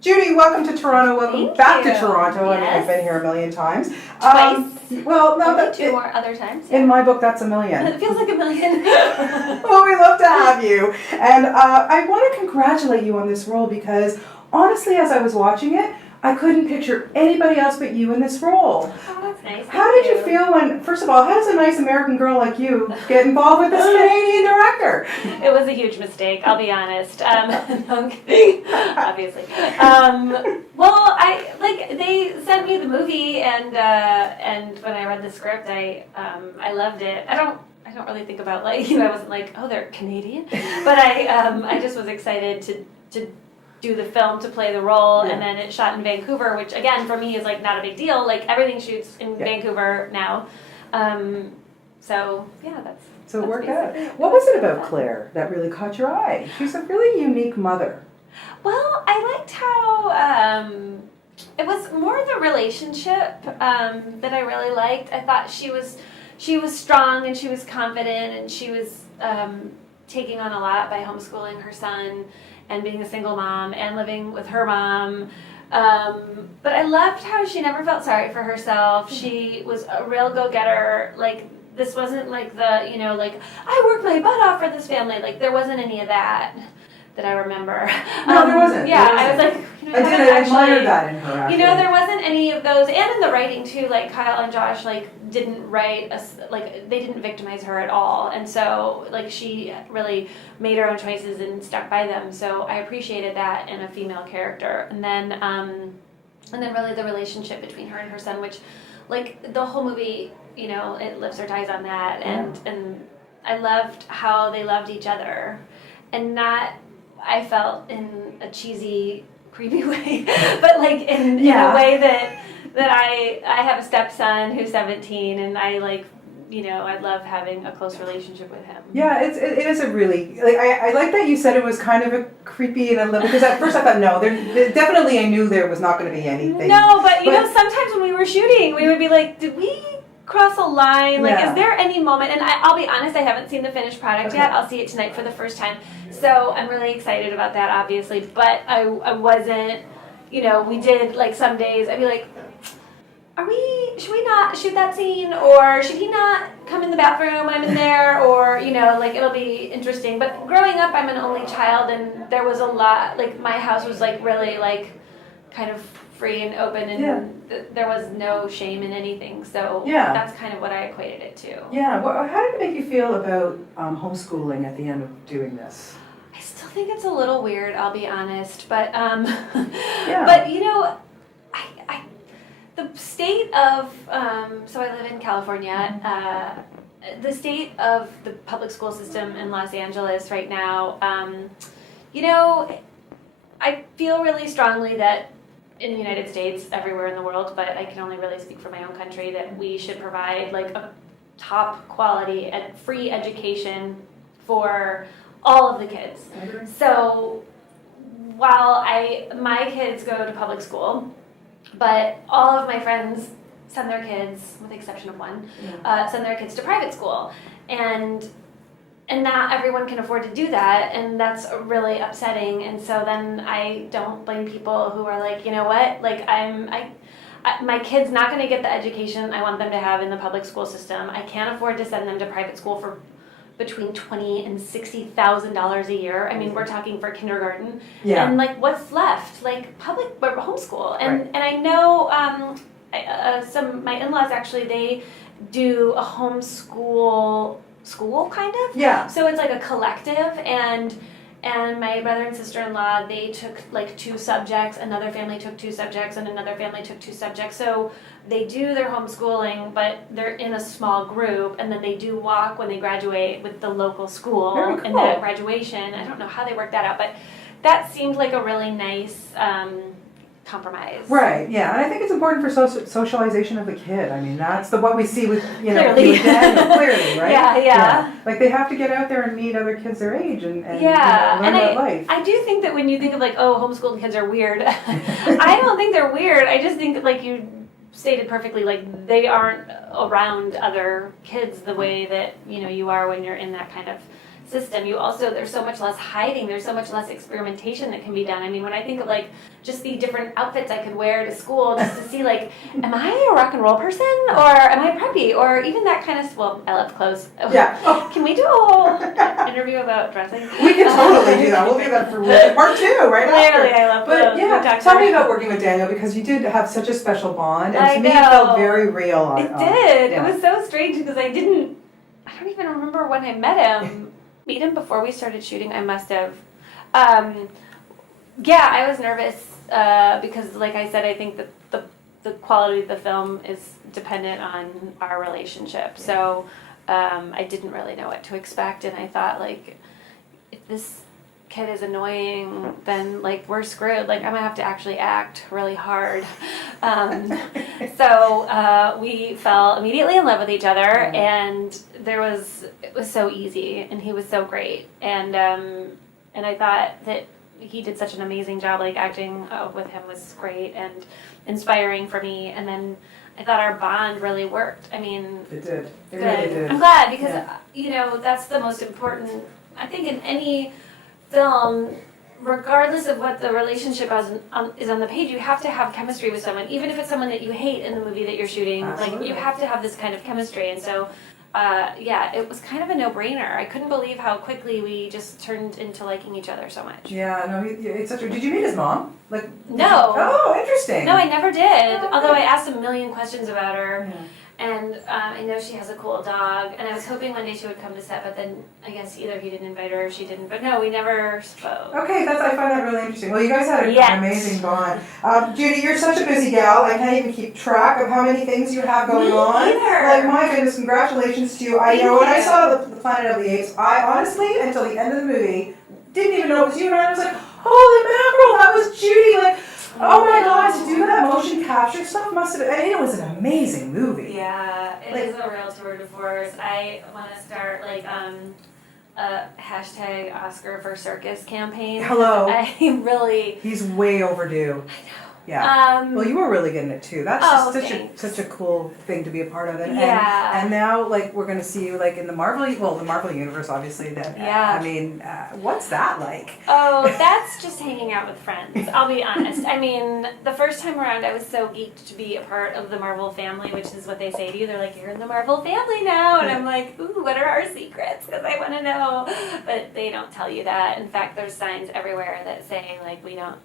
Judy, welcome to Toronto. Welcome Thank back you. to Toronto. Yes. I've been here a million times. Twice. Well, no, Maybe two more other times. in my book, that's a million. It feels like a million. Well, we love to have you. And I want to congratulate you on this role because, honestly, as I was watching it, I couldn't picture anybody else but you in this role. Oh, that's nice. How did you feel when, first of all, how does a nice American girl like you get involved with this Canadian director? It was a huge mistake, I'll be honest. No, I'm kidding, obviously. Well, they sent me the movie, and when I read the script, I loved it. I don't really think about, I wasn't like, oh, they're Canadian, but I just was excited to do the film, to play the role, and then it shot in Vancouver, which again for me is not a big deal. Everything shoots in Vancouver now, so yeah, so it worked out. What was it about Claire that really caught your eye? She's a really unique mother. Well, I liked how it was more the relationship that I really liked. I thought she was strong and she was confident and she was taking on a lot by homeschooling her son and being a single mom and living with her mom. But I loved how she never felt sorry for herself. She was a real go-getter. This wasn't I worked my butt off for this family. There wasn't any of that I remember. No, there wasn't. Yeah, there wasn't. I was I did admire that in her, actually. There wasn't any of those, and in the writing too, Kyle and Josh, didn't write, they didn't victimize her at all, and so, she really made her own choices and stuck by them, so I appreciated that in a female character, and then really the relationship between her and her son, which, the whole movie, it lives or dies on that, and I loved how they loved each other, and not, I felt in a cheesy, creepy way, but in a way that I have a stepson who's 17, and I I love having a close relationship with him. Yeah, it is a really, I like that you said it was kind of a creepy and a little, because at first I thought, no, there definitely I knew there was not going to be anything. No, but sometimes when we were shooting, we would be like, did we cross a line? Is there any moment, and I'll be honest, I haven't seen the finished product yet. I'll see it tonight for the first time, so I'm really excited about that, obviously, but I wasn't, we did, some days I'd be like, should we not shoot that scene, or should he not come in the bathroom when I'm in there, or it'll be interesting. But growing up, I'm an only child, and there was a lot, my house was really kind of free and open, and there was no shame in anything, so that's kind of what I equated it to. Yeah, well, how did it make you feel about homeschooling at the end of doing this? I still think it's a little weird, I'll be honest, but but the state of so I live in California, the state of the public school system in Los Angeles right now, I feel really strongly that in the United States, everywhere in the world, but I can only really speak for my own country, that we should provide a top quality and free education for all of the kids. So while my kids go to public school, but all of my friends send their kids, with the exception of one, send their kids to private school, and not everyone can afford to do that, and that's really upsetting. And so then I don't blame people who are like, you know what, my kid's not going to get the education I want them to have in the public school system. I can't afford to send them to private school for between $20,000 and $60,000 a year. I mean, we're talking for kindergarten. Yeah. And what's left? Public or homeschool. And I know my in-laws actually, they do a homeschool school kind of. Yeah. So it's a collective, and my brother and sister-in-law, they took 2 subjects, another family took 2 subjects, and another family took 2 subjects. So they do their homeschooling, but they're in a small group, and then they do walk when they graduate with the local school. Very cool. And that graduation. I don't know how they work that out, but that seemed like a really nice compromise. Right, yeah, and I think it's important for socialization of the kid. I mean, that's what we see with, Clearly. with Daniel, clearly, right? Yeah. They have to get out there and meet other kids their age and learn about life. I do think that when you think of homeschooled kids are weird, I don't think they're weird. I just think that you stated perfectly, they aren't around other kids the way that, you are when you're in that kind of system, there's so much less hiding, there's so much less experimentation that can be done. I mean, when I think of like just the different outfits I could wear to school just to see like, am I a rock and roll person or am I preppy or even that kind of, well, I love clothes. Yeah. Oh. Can we do a whole interview about dressing? We can totally do that. We'll do that for part 2, right after. Clearly, I love But clothes. yeah, tell me about working with Daniel because you did have such a special bond, and I to me it know. felt very real. It did. Yeah. It was so strange because I don't even remember when I met him. Meet him before we started shooting. I must have. Yeah, I was nervous because, like I said, I think that the quality of the film is dependent on our relationship. So I didn't really know what to expect, and I thought, like, if this kid is annoying, then like we're screwed. Like I'm gonna have to actually act really hard. So we fell immediately in love with each other, and it was so easy, and he was so great, and I thought that he did such an amazing job. Like acting with him was great and inspiring for me, and then I thought our bond really worked. I mean, It did. It good. really did. I'm glad because you know that's the most important. I think in any film, regardless of what the relationship is on the page, you have to have chemistry with someone, even if it's someone that you hate in the movie that you're shooting. Absolutely. Like you have to have this kind of chemistry, and so yeah, it was kind of a no-brainer. I couldn't believe how quickly we just turned into liking each other so much. Yeah, no, it's such a. Did you meet his mom? Like No. Oh, interesting. No, I never did. Oh, Although I okay. asked a million questions about her. Yeah. And I know she has a cool dog, and I was hoping one day she would come to set, but then I guess either he didn't invite her or she didn't. But no, we never spoke. Okay, I find that really interesting. Well, you guys had an Yes. amazing bond. Judy, you're such a busy gal. I can't even keep track of how many things you have going Me on. either. Like, my goodness, congratulations to you. I Thank know when I you. saw the Planet of the Apes, I honestly, until the end of the movie, didn't even know it was you, and I was like, holy mackerel, that was Judy. Like, oh my God, to do that motion capture stuff must have been, I mean, it was an amazing movie. Yeah, it Like- is a real tour de force. I want to start like a hashtag Oscar for Circus campaign. Hello. I really. He's way overdue. Yeah. Well, you were really getting it too. That's Oh, just thanks. such a cool thing to be a part of. And, Yeah. and now, like, we're gonna see you like in the Marvel universe, obviously. That Yeah. I mean, what's that like? Oh, that's just hanging out with friends. I'll be honest. I mean, the first time around, I was so geeked to be a part of the Marvel family, which is what they say to you. They're like, "You're in the Marvel family now," and I'm like, "Ooh, what are our secrets?" Because I want to know. But they don't tell you that. In fact, there's signs everywhere that say like we don't.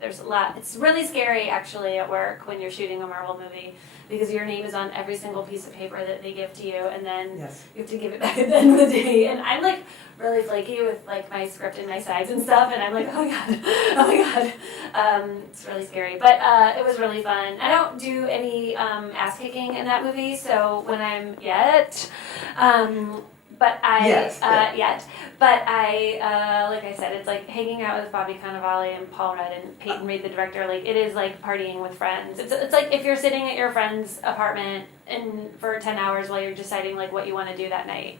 There's a lot. It's really scary actually at work when you're shooting a Marvel movie because your name is on every single piece of paper that they give to you, and then Yes. you have to give it back at the end of the day. And I'm like really flaky with like my script and my sides and stuff, and I'm like, oh my god, it's really scary. But it was really fun. I don't do any ass kicking in that movie, so when I'm but I like I said, it's like hanging out with Bobby Cannavale and Paul Rudd and Peyton Reed, the director. Like it is like partying with friends. It's like if you're sitting at your friend's apartment and for 10 hours while you're deciding like what you want to do that night.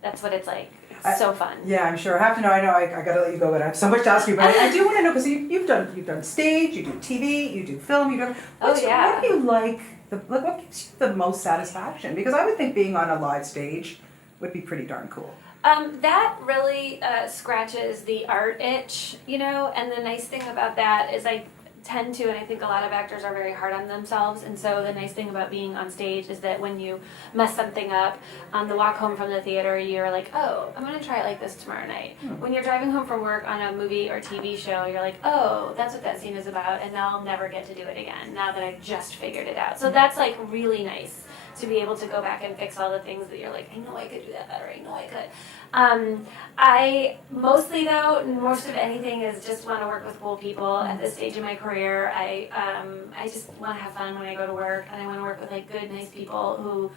That's what it's like. It's so fun. Yeah, I'm sure. I have to know. I know. I gotta let you go, but I have so much to ask you. But I do want to know because you've done stage, you do TV, you do film, you do. What do you like? What gives you the most satisfaction? Because I would think being on a live stage would be pretty darn cool. That really scratches the art itch, you know, and the nice thing about that is I tend to, and I think a lot of actors are very hard on themselves, and so the nice thing about being on stage is that when you mess something up, on the walk home from the theater, you're like, oh, I'm going to try it like this tomorrow night. When you're driving home from work on a movie or TV show, you're like, oh, that's what that scene is about, and I'll never get to do it again, now that I've just figured it out. So that's like really nice. To be able to go back and fix all the things that you're like, I know I could do that better, I know I could. I mostly though, most of anything is just want to work with cool people at this stage in my career. I just want to have fun when I go to work, and I want to work with like good, nice people who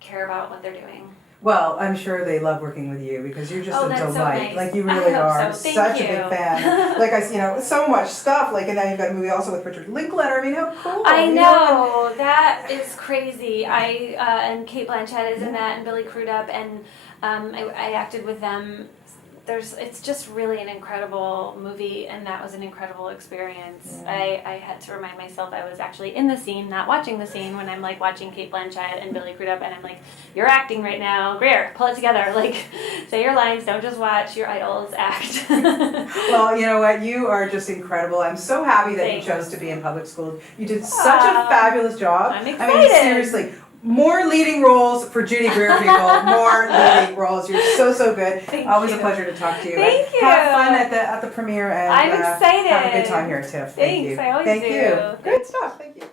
care about what they're doing. Well, I'm sure they love working with you because you're just a that's so delight. nice. Like you I really hope are. so. Thank Such you. a big fan. Like so much stuff. Like and now you've got a movie also with Richard Linklater. I mean, how cool. I you know, that is crazy. And Kate Blanchett is in that, and Billy Crudup, and I acted with them it's just really an incredible movie, and that was an incredible experience. Yeah. I had to remind myself I was actually in the scene, not watching the scene, when I'm like watching Kate Blanchett and Billy Crudup, and I'm like, you're acting right now. Greer, pull it together. Like, say your lines, don't just watch your idols act. Well, you know what? You are just incredible. I'm so happy that Thanks. you chose to be in public school. You did such a fabulous job. I'm excited. I mean, seriously. More leading roles for Judy Greer people. More leading roles. You're so good. Thank Always you. a pleasure to talk to you. Thank you. Have fun at the premiere and I'm excited. have a good time here at TIFF. Thank Thanks, you. I always Thank do. you. Good stuff. Thank you.